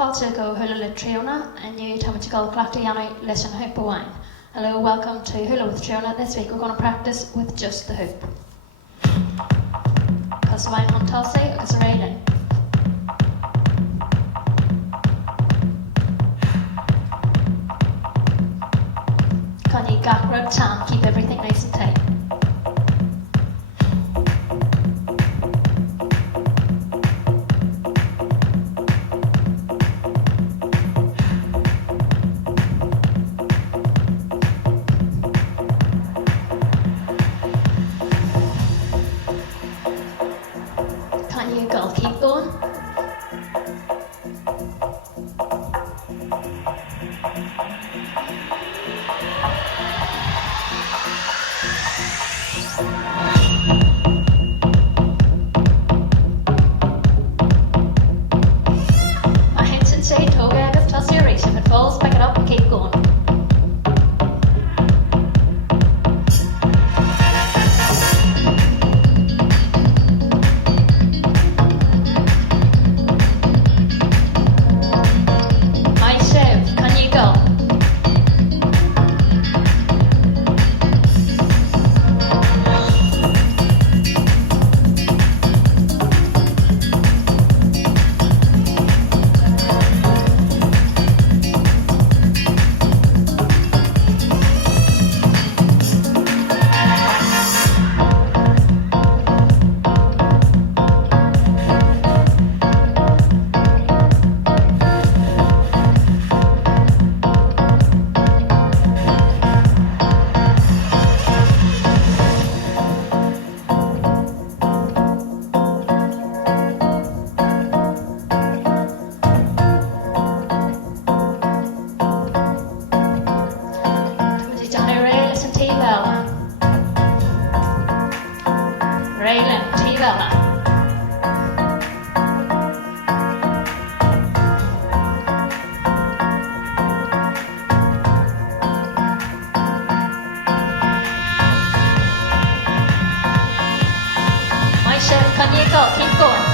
Fáilte go Húlahúp le Tríona, and you Tamatigal Clachtiana Lesson Hoop Wine. Hello, welcome to Húlahúp le Tríona. This week we're going to practice with just the hoop. Cos wine on tosse, agus railing. Can you gap rub tan, keep everything nice and tight. Can you go keep going? My hands inside toe agus toss your race. If it falls, pick it up and keep going. Railing, T-Bella. My chef, can you go? Keep going.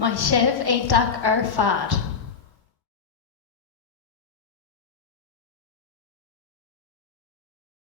My chef ag duck fad.